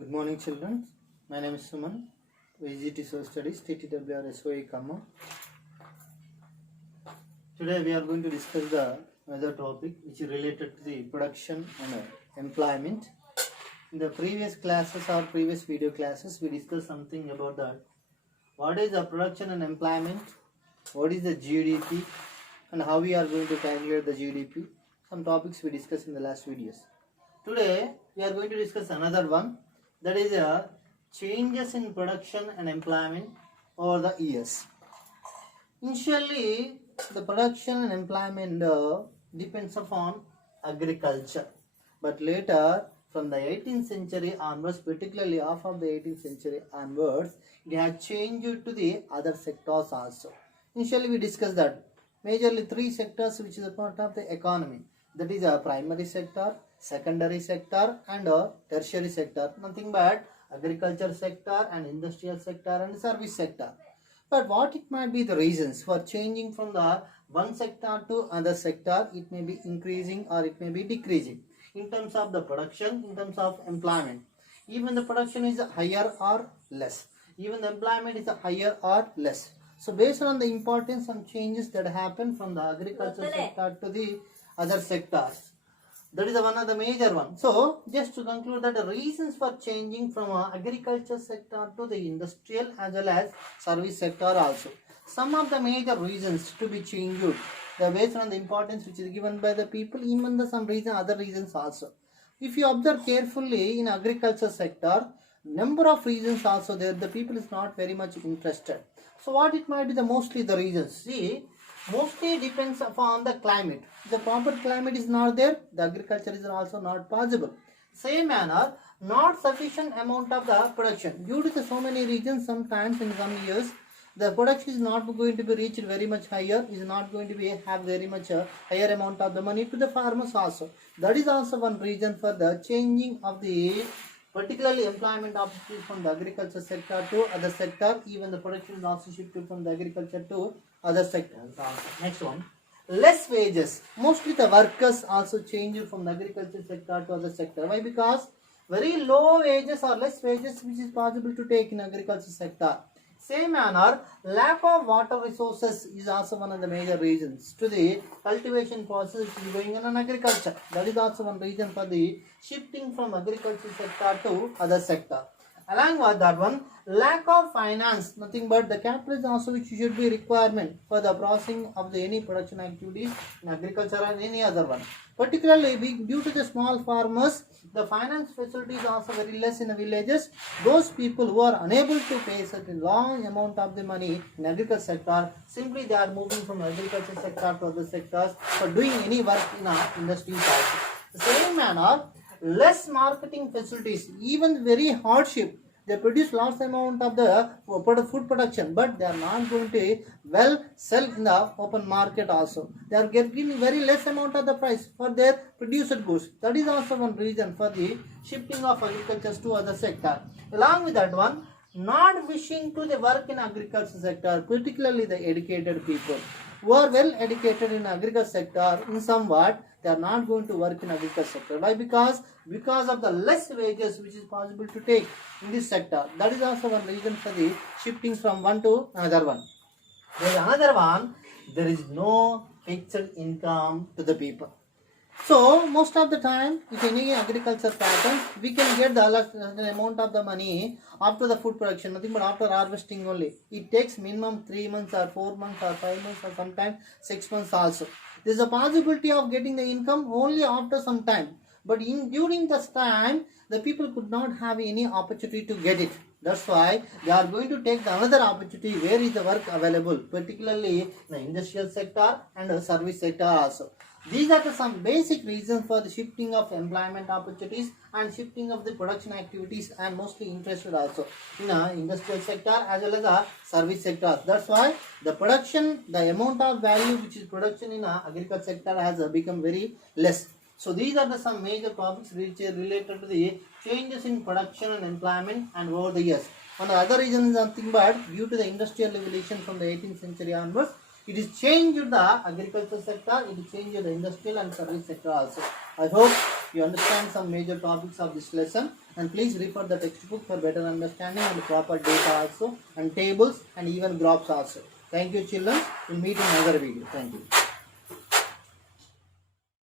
Good morning, children. My name is Suman, VGT Social Studies, TTWR SOE, Kama. Today we are going to discuss the another topic which is related to the production and employment. In the previous classes or previous video classes, we discussed something about that. What is the production and employment? What is the GDP? And how we are going to calculate the GDP? Some topics we discussed in the last videos. Today we are going to discuss another one, that is changes in production and employment over the years. Initially, the production and employment depends upon agriculture, but later from the 18th century onwards, particularly half of the 18th century onwards, it has changed to the other sectors also. Initially we discussed that majorly three sectors which is a part of the economy, that is a primary sector, secondary sector and a tertiary sector, nothing but agriculture sector and industrial sector and service sector. But what it might be the reasons for changing from the one sector to other sector? It may be increasing or it may be decreasing in terms of the production, in terms of employment. Even the production is higher or less, even the employment is higher or less. So based on the importance, some changes that happen from the agriculture sector to the other sectors. That is one of the major ones. So just to conclude that the reasons for changing from agriculture sector to the industrial as well as service sector also. Some of the major reasons to be changed, they based on the importance which is given by the people, even the some reason, other reasons also. If you observe carefully in agriculture sector, number of reasons also there, the people is not very much interested. So what it might be the mostly the reasons? See, mostly depends upon the climate. If the proper climate is not there, the agriculture is also not possible. Same manner, not sufficient amount of the production. Due to the so many regions, sometimes in some years, the production is not going to be reached very much higher, is not going to be have very much higher amount of the money to the farmers also. That is also one reason for the changing of the particularly employment opportunities from the agriculture sector to other sector. Even the production is also shifted from the agriculture to other sectors. Next one, less wages. Mostly the workers also change from the agriculture sector to other sector. Why? Because very low wages or less wages which is possible to take in agriculture sector. Same manner, lack of water resources is also one of the major reasons to the cultivation process which is going on in agriculture. That is also one reason for the shifting from agriculture sector to other sector. Along with that one, lack of finance, nothing but the capital is also which should be requirement for the processing of the any production activities in agriculture and any other one. Particularly due to the small farmers, the finance facility is also very less in the villages. Those people who are unable to pay such a long amount of the money in agriculture sector, simply they are moving from agriculture sector to other sectors for doing any work in our industries also. The same manner, less marketing facilities, even very hardship. They produce lots amount of the food production, but they are not going to well sell in the open market also. They are getting very less amount of the price for their produced goods. That is also one reason for the shifting of agriculture to other sector. Along with that one, not wishing to the work in agriculture sector, particularly the educated people who are well educated in agriculture sector, in somewhat they are not going to work in agriculture sector. Why? Because of the less wages which is possible to take in this sector. That is also one reason for the shifting from one to another one. There is another one, there is no fixed income to the people. So most of the time, if any agriculture pattern, we can get the amount of the money after the food production, nothing but after harvesting only. It takes minimum 3 months or 4 months or 5 months or sometimes 6 months also. There is a possibility of getting the income only after some time. But during this time, the people could not have any opportunity to get it. That's why they are going to take the another opportunity where is the work available, particularly in the industrial sector and the service sector also. These are some basic reasons for the shifting of employment opportunities and shifting of the production activities, and mostly interested also in the industrial sector as well as the service sector. That's why the production, the amount of value which is production in the agriculture sector has become very less. So these are some major topics which are related to the changes in production and employment and over the years. One of the other reasons is nothing but due to the industrial revolution from the 18th century onwards, It is changed the agriculture sector, it is changed the industrial and service sector also. I hope you understand some major topics of this lesson, and please refer the textbook for better understanding and proper data also, and tables and even graphs also. Thank you children. We'll meet in another video. Thank you.